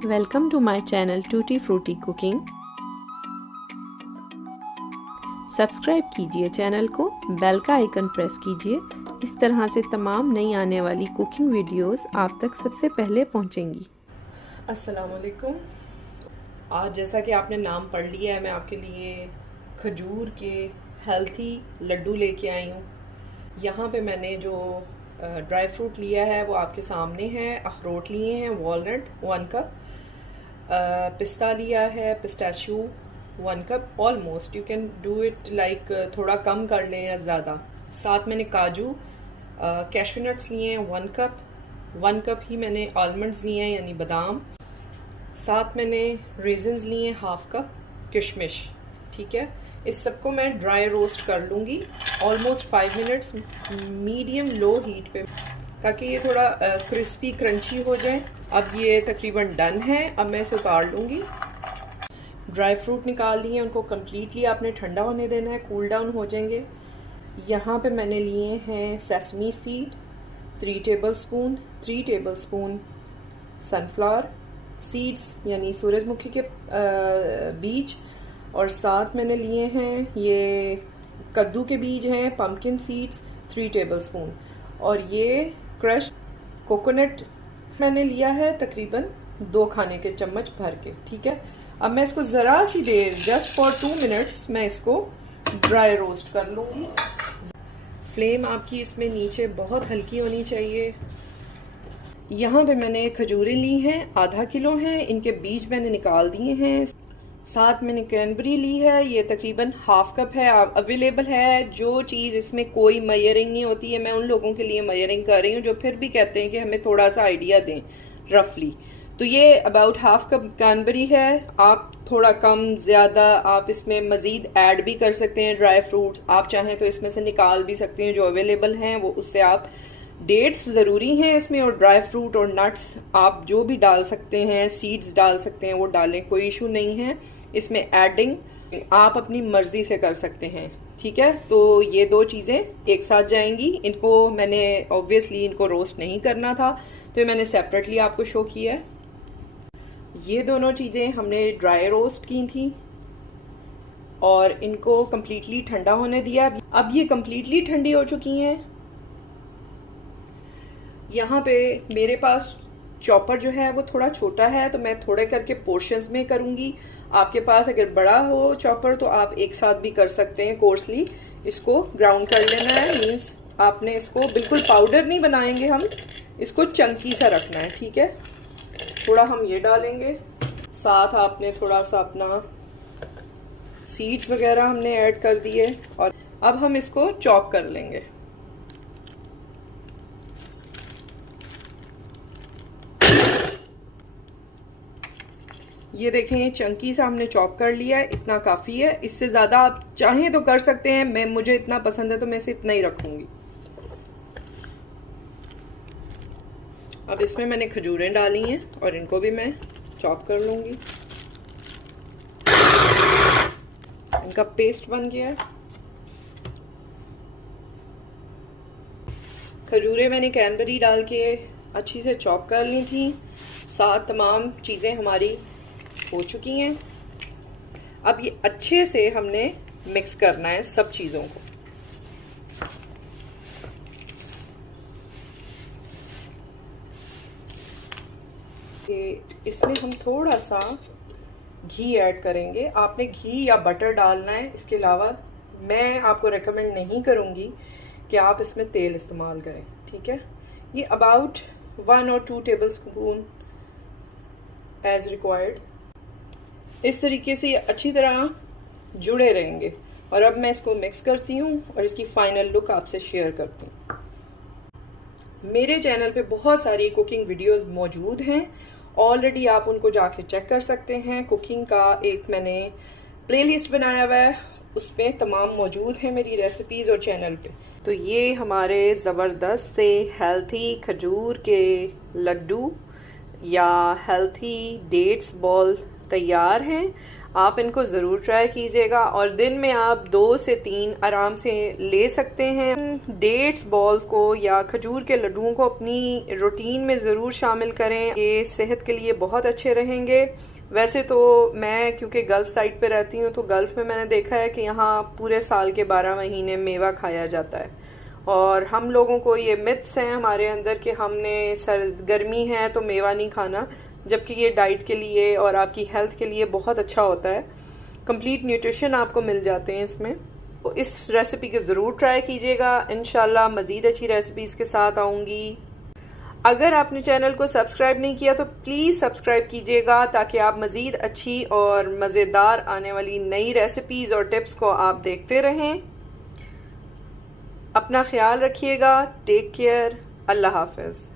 Welcome to my channel tutti frutti cooking. Subscribe कीजिए channel को, bell का icon press कीजिए। इस तरह से तमाम नई आने वाली कुकिंग वीडियोस आप तक सबसे पहले पहुंचेंगी। अस्सलाम वालेकुम। आज जैसा कि आपने नाम पढ़ लिया है, मैं आपके लिए खजूर के हेल्थी लड्डू लेके आई हूँ। यहाँ पे मैंने जो ड्राई फ्रूट लिया है वो आपके सामने है। अखरोट लिए हैं वॉलनट 1 कप, पिस्ता लिया है pistachio 1 cup. Almost you can do it like थोड़ा कम कर लें या ज़्यादा। साथ मैंने काजू कैशू नट्स लिए हैं 1 कप। 1 कप ही मैंने आलमंड्स लिए हैं यानी बादाम। साथ मैंने रेजन्स लिए हैं 1/2 कप, किशमिश। ठीक है, इस सबको मैं ड्राई रोस्ट कर लूँगी almost 5 minutes medium low heat पे, ताकि ये थोड़ा क्रिस्पी क्रंची हो जाए। अब ये तकरीबन डन है। अब मैं इसे उतार लूँगी। ड्राई फ्रूट निकाल लिए, उनको कम्प्लीटली आपने ठंडा होने देना है, कूल डाउन हो जाएंगे। यहाँ पे मैंने लिए हैं sesame seed 3 tablespoon, 3 tablespoon sunflower seeds यानी सूरजमुखी के बीज, और साथ मैंने लिए हैं ये कद्दू के बीज हैं पम्पकिन सीड्स 3 टेबलस्पून, और ये क्रश कोकोनट मैंने लिया है तकरीबन 2 खाने के चम्मच भर के। ठीक है, अब मैं इसको ज़रा सी देर जस्ट फॉर 2 मिनट्स मैं इसको ड्राई रोस्ट कर लूँगी। फ्लेम आपकी इसमें नीचे बहुत हल्की होनी चाहिए। यहाँ पे मैंने खजूरें ली हैं, आधा किलो हैं, इनके बीज मैंने निकाल दिए हैं। साथ मैंने क्रैनबेरी ली है, ये तकरीबन 1/2 कप है, अवेलेबल है। जो चीज़ इसमें कोई मेजरिंग नहीं होती है, मैं उन लोगों के लिए मेजरिंग कर रही हूँ जो फिर भी कहते हैं कि हमें थोड़ा सा आइडिया दें रफली। तो ये अबाउट 1/2 कप क्रैनबेरी है। आप थोड़ा कम ज़्यादा आप इसमें मज़ीद ऐड भी कर सकते हैं ड्राई फ्रूट्स। आप चाहें तो इसमें से निकाल भी सकते हैं, जो अवेलेबल हैं वो उससे आप। डेट्स ज़रूरी हैं इसमें, और ड्राई फ्रूट और नट्स आप जो भी डाल सकते हैं, सीड्स डाल सकते हैं वो डालें, कोई इशू नहीं है। इसमें एडिंग आप अपनी मर्जी से कर सकते हैं। ठीक है, तो ये 2 चीज़ें एक साथ जाएंगी। इनको मैंने ऑब्वियसली इनको रोस्ट नहीं करना था, तो मैंने सेपरेटली आपको शो किया है। ये दोनों चीज़ें हमने ड्राई रोस्ट की थी और इनको कम्प्लीटली ठंडा होने दिया। अब ये कम्प्लीटली ठंडी हो चुकी हैं। यहाँ पे मेरे पास चॉपर जो है वो थोड़ा छोटा है, तो मैं थोड़े करके पोर्शंस में करूँगी। आपके पास अगर बड़ा हो चॉपर तो आप एक साथ भी कर सकते हैं। कोर्सली इसको ग्राउंड कर लेना है, मीन्स आपने इसको बिल्कुल पाउडर नहीं बनाएंगे, हम इसको चंकी सा रखना है। ठीक है, थोड़ा हम ये डालेंगे, साथ आपने थोड़ा सा अपना सीड्स वगैरह हमने ऐड कर दिए, और अब हम इसको चॉप कर लेंगे। ये देखें, चंकी सा हमने चॉप कर लिया है, इतना काफ़ी है। इससे ज़्यादा आप चाहें तो कर सकते हैं, मुझे इतना पसंद है तो मैं इसे इतना ही रखूँगी। अब इसमें मैंने खजूरें डाली हैं और इनको भी मैं चॉप कर लूँगी। इनका पेस्ट बन गया है। खजूरें मैंने क्रैनबेरी डाल के अच्छी से चॉप कर ली थी। साथ तमाम चीज़ें हमारी हो चुकी हैं। अब ये अच्छे से हमने मिक्स करना है सब चीज़ों को। इसमें हम थोड़ा सा घी ऐड करेंगे। आपने घी या बटर डालना है, इसके अलावा मैं आपको रेकमेंड नहीं करूँगी कि आप इसमें तेल इस्तेमाल करें। ठीक है, ये अबाउट 1 और 2 टेबलस्पून एज रिक्वायर्ड। इस तरीके से ये अच्छी तरह जुड़े रहेंगे। और अब मैं इसको मिक्स करती हूँ और इसकी फाइनल लुक आपसे शेयर करती हूँ। मेरे चैनल पे बहुत सारी कुकिंग वीडियोस मौजूद हैं, ऑलरेडी आप उनको जाके चेक कर सकते हैं। कुकिंग का एक मैंने प्लेलिस्ट बनाया हुआ है, उसमें तमाम मौजूद हैं मेरी रेसिपीज़ और चैनल पे। तो ये हमारे ज़बरदस्त से हेल्थी खजूर के लड्डू या हेल्थी डेट्स बॉल तैयार हैं। आप इनको ज़रूर ट्राई कीजिएगा और दिन में आप 2 से 3 आराम से ले सकते हैं। डेट्स बॉल्स को या खजूर के लड्डुओं को अपनी रूटीन में ज़रूर शामिल करें, ये सेहत के लिए बहुत अच्छे रहेंगे। वैसे तो मैं क्योंकि गल्फ़ साइड पे रहती हूँ तो गल्फ़ में मैंने देखा है कि यहाँ पूरे साल के 12 महीने मेवा खाया जाता है और हम लोगों को ये मिथ्स हैं हमारे अंदर कि हमने गर्मी है तो मेवा नहीं खाना, जबकि ये डाइट के लिए और आपकी हेल्थ के लिए बहुत अच्छा होता है। कंप्लीट न्यूट्रिशन आपको मिल जाते हैं इसमें। तो इस रेसिपी को ज़रूर ट्राई कीजिएगा। इंशाल्लाह मज़ीद अच्छी रेसिपीज़ के साथ आऊँगी। अगर आपने चैनल को सब्सक्राइब नहीं किया तो प्लीज़ सब्सक्राइब कीजिएगा ताकि आप मज़ीद अच्छी और मज़ेदार आने वाली नई रेसिपीज़ और टिप्स को आप देखते रहें। अपना ख्याल रखिएगा। Take care. अल्लाह हाफ़िज़।